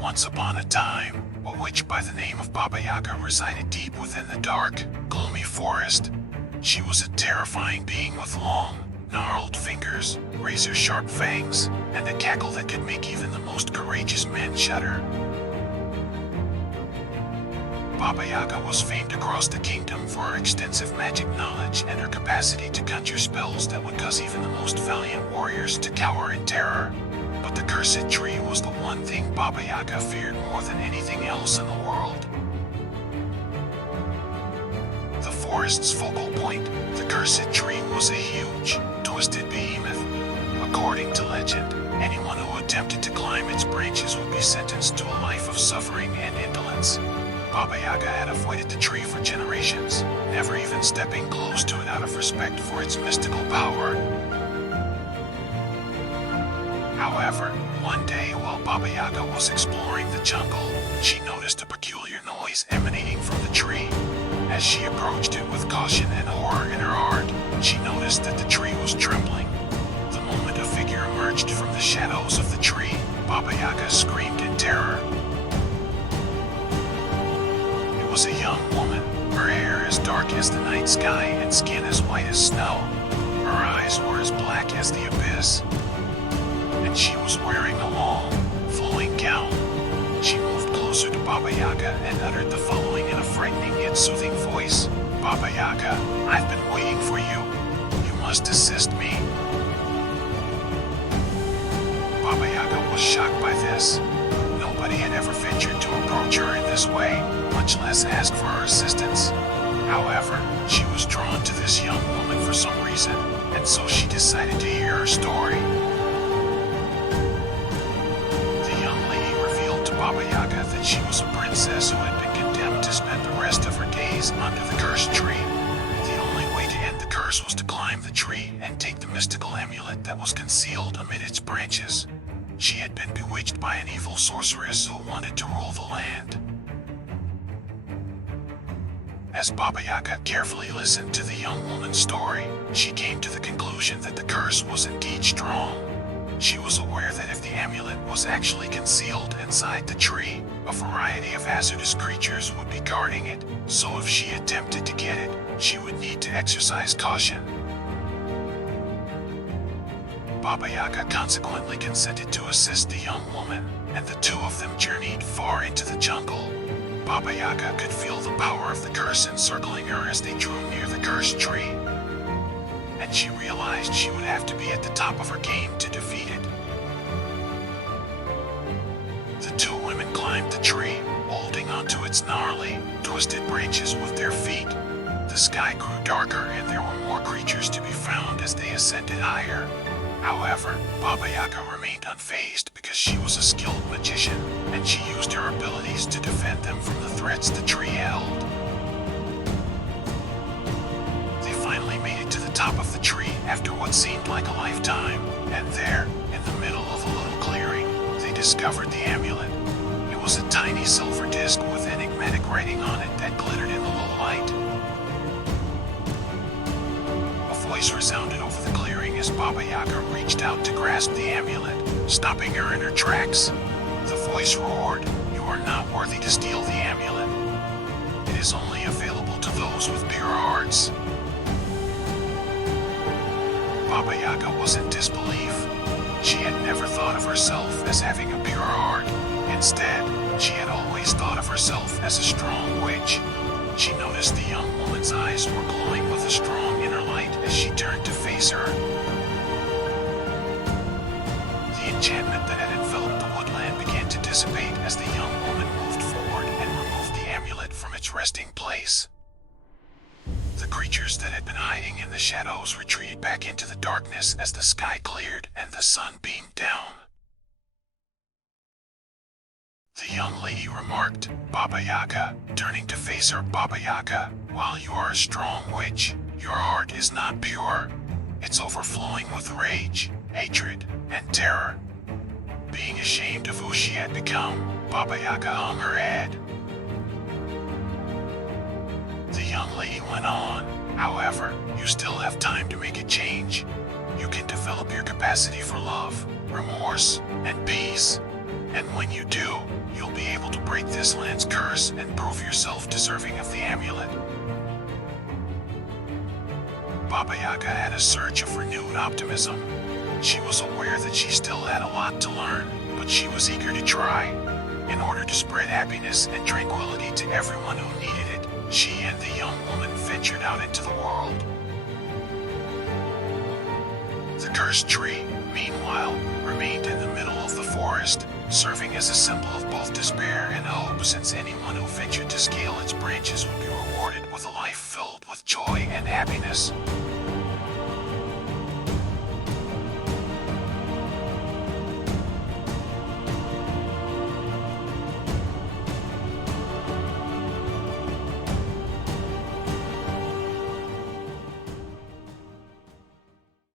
Once upon a time, a witch by the name of Baba Yaga resided deep within the dark, gloomy forest. She was a terrifying being with long, gnarled fingers, razor-sharp fangs, and a cackle that could make even the most courageous man shudder. Baba Yaga was famed across the kingdom for her extensive magic knowledge and her capacity to conjure spells that would cause even the most valiant warriors to cower in terror. But the cursed tree was the one thing Baba Yaga feared more than anything else in the world. The forest's focal point, the cursed tree, was a huge, twisted behemoth. According to legend, anyone who attempted to climb its branches would be sentenced to a life of suffering and indolence. Baba Yaga had avoided the tree for generations, never even stepping close to it out of respect for its mystical power. However, one day while Baba Yaga was exploring the jungle, she noticed a peculiar noise emanating from the tree. As she approached it with caution and horror in her heart, she noticed that the tree was trembling. The moment a figure emerged from the shadows of the tree, Baba Yaga screamed in terror. It was a young woman, her hair as dark as the night sky and skin as white as snow. Her eyes were as black as the abyss, and she was wearing a long, flowing gown. She moved closer to Baba Yaga and uttered the following in a frightening yet soothing voice. "Baba Yaga, I've been waiting for you. You must assist me." Baba Yaga was shocked by this. Nobody had ever ventured to approach her in this way, much less ask for her assistance. However, she was drawn to this young woman for some reason, and so she decided to hear her story. Baba Yaga that she was a princess who had been condemned to spend the rest of her days under the cursed tree. The only way to end the curse was to climb the tree and take the mystical amulet that was concealed amid its branches. She had been bewitched by an evil sorceress who wanted to rule the land. As Baba Yaga carefully listened to the young woman's story, she came to the conclusion that the curse was indeed strong. She was aware that if the amulet was actually concealed inside the tree, a variety of hazardous creatures would be guarding it, so if she attempted to get it, she would need to exercise caution. Baba Yaga consequently consented to assist the young woman, and the two of them journeyed far into the jungle. Baba Yaga could feel the power of the curse encircling her as they drew near the cursed tree, and she realized she would have to be at the top of her game to defeat it. The two women climbed the tree, holding onto its gnarly, twisted branches with their feet. The sky grew darker and there were more creatures to be found as they ascended higher. However, Baba Yaga remained unfazed because she was a skilled magician, and she used her abilities to defend them from the threats the tree held. Made it to the top of the tree after what seemed like a lifetime, and there, in the middle of a little clearing, they discovered the amulet. It was a tiny silver disc with enigmatic writing on it that glittered in the low light. A voice resounded over the clearing as Baba Yaga reached out to grasp the amulet, stopping her in her tracks. The voice roared, "You are not worthy to steal the amulet. It is only available to those with pure hearts." Baba Yaga was in disbelief. She had never thought of herself as having a pure heart. Instead, she had always thought of herself as a strong witch. She noticed the young woman's eyes were glowing with a strong inner light as she turned to face her. The enchantment that had enveloped the woodland began to dissipate as the young woman moved forward and removed the amulet from its resting place. The creatures that had been hiding in the shadows retreated back into the darkness as the sky cleared and the sun beamed down. The young lady remarked, "Baba Yaga," turning to face her. "Baba Yaga, while you are a strong witch, your heart is not pure. It's overflowing with rage, hatred, and terror." Being ashamed of who she had become, Baba Yaga hung her head. The young lady went on, "However, you still have time to make a change. You can develop your capacity for love, remorse, and peace. And when you do, you'll be able to break this land's curse and prove yourself deserving of the amulet. Baba Yaga had a surge of renewed optimism. She was aware that she still had a lot to learn, but she was eager to try. In order to spread happiness and tranquility to everyone who needed it, she and the young woman ventured out into the world. The cursed tree, meanwhile, remained in the middle of the forest, serving as a symbol of both despair and hope, since anyone who ventured to scale its branches would be rewarded with a life filled with joy and happiness.